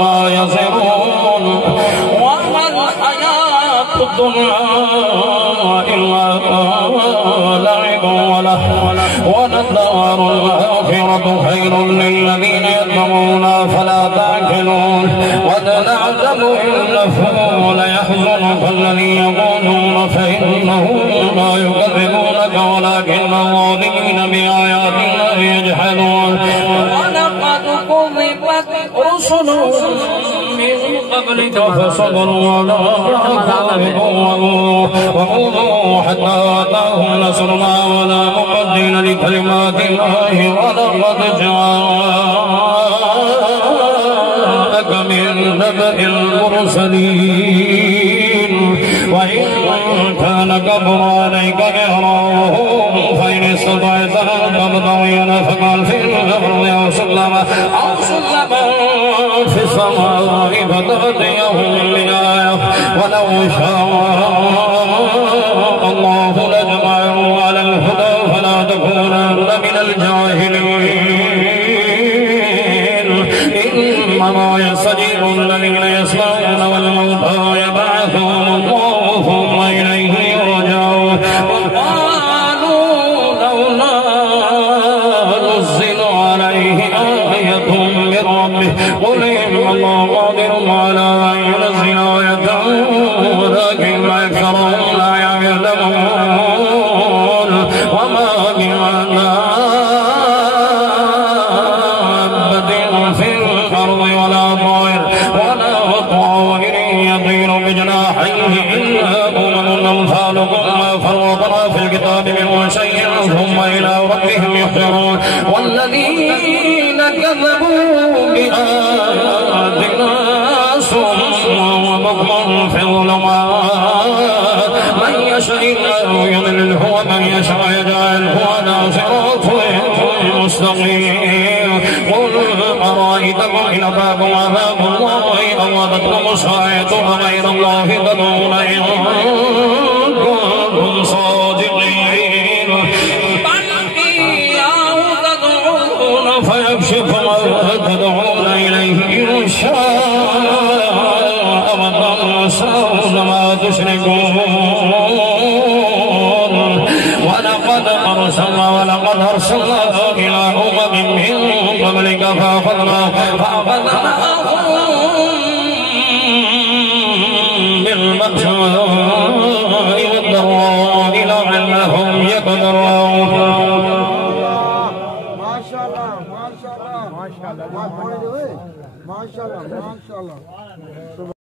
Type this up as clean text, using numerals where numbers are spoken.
ما يزرون وما الحياة الدنيا إلا لعب وللدار الآخرة خير للذين يتقون فلا تعقلون وتنعلم إنه ليحزنك الذي يقولون فإنهم لا يكذبونك ولكن الظالمين بآيات الله يجحدون ولقد كذبت رسل من قبلك فصبروا على وأوذوا حتى أتاهم نصرنا ولا مبدل لكلمات الله ولقد جاءك من نبأ المرسلين وإن كان كبر عليك إعراضهم فإن استطعت أن تبتغي نفقا في الأرض أو سلما في السماء فتأتيهم بآية ولو شاء الله لجمعهم على الهدى فلا تكونن من الجاهلين إنما يستجيب الذين يسمعون والموتى يبعثهم الله ثم إليه يرجعون وقالوا لولا نزل عليه آية من ربه قل إن الله قادر على أن ينزل آية ولكن أكثرهم لا يعلمون وما من دابة في الأرض ولا طائر يطير بجناحيه إلا أمم أمثالكم ما فرطنا في الكتاب من شيء ثم إلى ربهم يحشرون والذين كذبوا بآياتنا صم وبكم في الظلمات من يشاء الله يضلله ومن يشاء يجعله على صراط مستقيم قل أرأيتكم إن أتاكم عذاب الله أو أتتكم الساعة غير الله تدعون إن كنتم صادقين بل إياه تدعون فيكشف ما تدعون إليه إن شاء وتنسون ما تشركون ولقد أرسلنا إلى أمم من قبلك فأخذناهم بالبأساء والضراء لعلهم يقدرون. ما شاء الله ما شاء الله ما شاء الله ما شاء الله ما شاء الله.